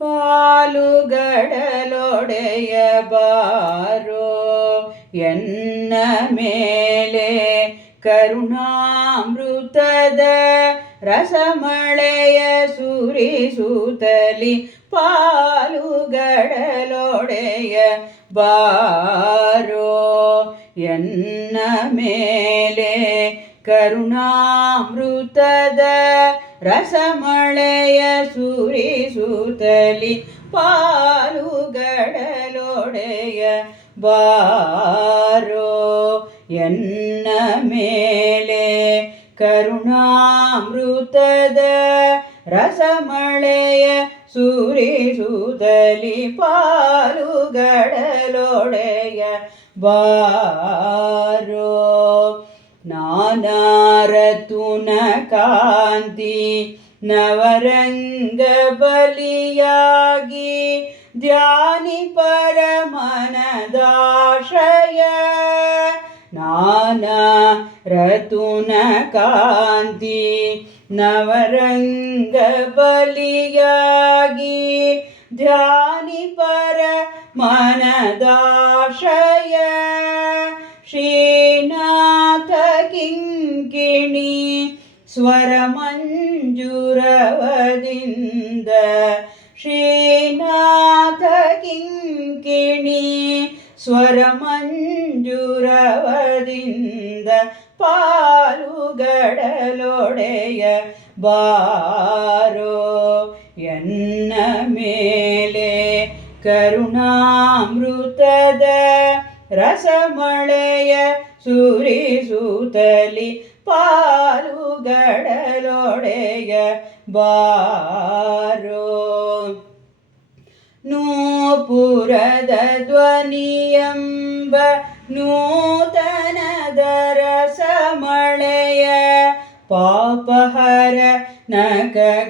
ಪಾಲುಗಡಲೊಡೆಯ ಬಾರೋ ಎನ್ನ ಮೇಲೆ ಕರುಣಾಮೃತದ ರಸಮಳೆಯ ಸುರಿಸುತ್ತಲಿ ಪಾಲುಗಡಲೊಡೆಯ ಬಾರೋ ಎನ್ನ ಮೇಲೆ ಕರುಣಾಮೃತದ ರಸಮಳೆಯ ಸುರಿಸುತ್ತಲಿ ಪಾಲುಗಡಲೊಡೆಯ ಬಾರೋ ಎನ್ನ ಮೇಲೆ ಕರುಣಾಮೃತದ ರಸಮಳೆಯ ಸುರಿಸುತ್ತಲಿ ಪಾಲುಗಡಲೊಡೆಯ ಬಾರೋ ನಾನಾರತುನ ಕಾಂತಿ ನವರಂಗ ಬಲಿಯಾಗಿ ಧ್ಯಾನಿ ಪರಮನದಾಶಯ ನಾನಾ ರತುನ ಕಾಂತಿ ನವರಂಗ ಬಲಿಯಾಗಿ ಧ್ಯಾನಿ ಪರ ಮನದಾಶಯ ಶ್ರೀನಾಥ ಕಿಂಕಿಣಿ ಸ್ವರ ಮಂಜುರವದಿಂದ ಶ್ರೀನಾಥ ಕಿಂಕಿಣಿ ಸ್ವರ ಮಂಜುರವದಿಂದ ಪಾಲುಗಡಲೊಡೆಯ ಬಾರೋ ಎನ್ನ ಮೇಲೆ ಕರುಣಾಮೃತದ ರಸಮಳೆಯ ಸುರಿಸುತ್ತಲಿ പാലുകടലോടയ ബാരോ നൂപുരദ ധ്വനിയമ്പ നൂതനദരസമളയ പാപഹര നഖകാന്തിയ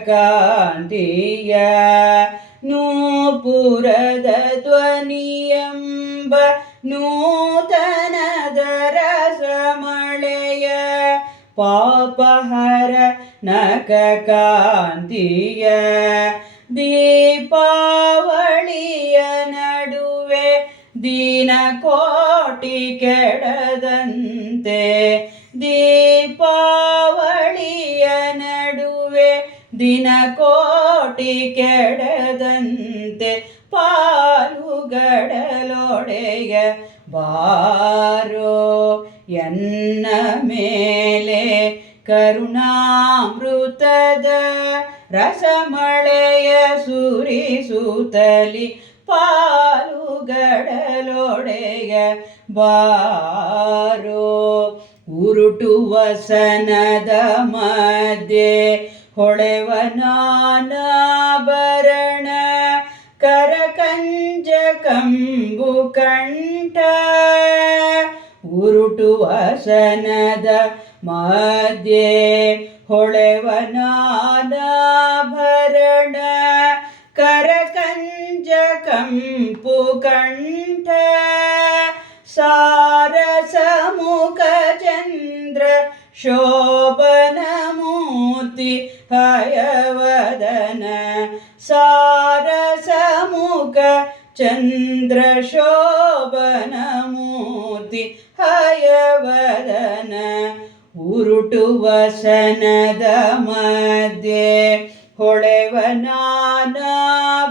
നൂപുരദ ധ്വനിയമ്പ നൂതനദര ಪಾಪಹರ ನಕ ಕಾಂತಿಯ ದೀಪಾವಳಿಯ ನಡುವೆ ದಿನ ಕೋಟಿ ಕೆಡದಂತೆ ದೀಪಾವಳಿಯ ನಡುವೆ ದಿನ ಕೋಟಿ ಕೆಡದಂತೆ ಪಾಲುಗಡಲೊಡೆಯ ಬಾರೋ ಎನ್ನ ಮೇಲೆ ಕರುಣಾಮೃತದ ರಸಮಳೆಯ ಸುರಿಸುತ್ತಲಿ ಪಾಲುಗಡಲೊಡೆಯ ಬಾರೋ. ಉರುಟು ವಸನದ ಮಧ್ಯೆ ಹೊಳೆವ ನಾನಾಭರಣ, ಕರಕಂಜ ಕಂಬು ಕಂಠ. ಉರುಟು ವಸನದ मध्ये होळेवनानाभरण करकञ्जकम्पुकण्ठ सारसमुखचन्द्र शोभनमूर्ति हयवदन सारसमुख चन्द्रशोभनमूर्ति हयव ಉರುಟು ವಸನದ ಮಧ್ಯೆ ಹೊಳೆವ ನಾನಾಭರಣ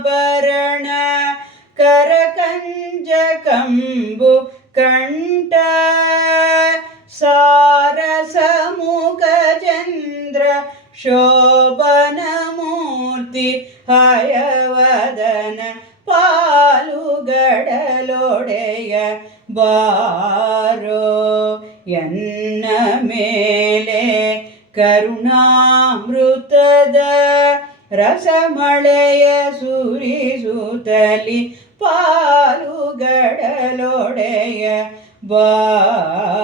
ಕರಕಂಜ ಕಂಬು ಕಂಠ ಸಾರಸ ಮುಖ ಚಂದ್ರ ಶೋಭನ ಮೂರ್ತಿ ಹಯವದನ ಪಾಲುಗಡಲೊಡೆಯ ಎನ್ನ ಮೇಲೆ ಕರುಣಾಮೃತದ ರಸಮಳೆಯ ಸುರಿಸುತ್ತಲಿ ಪಾಲುಗಡಲೊಡೆಯ ಬಾರೋ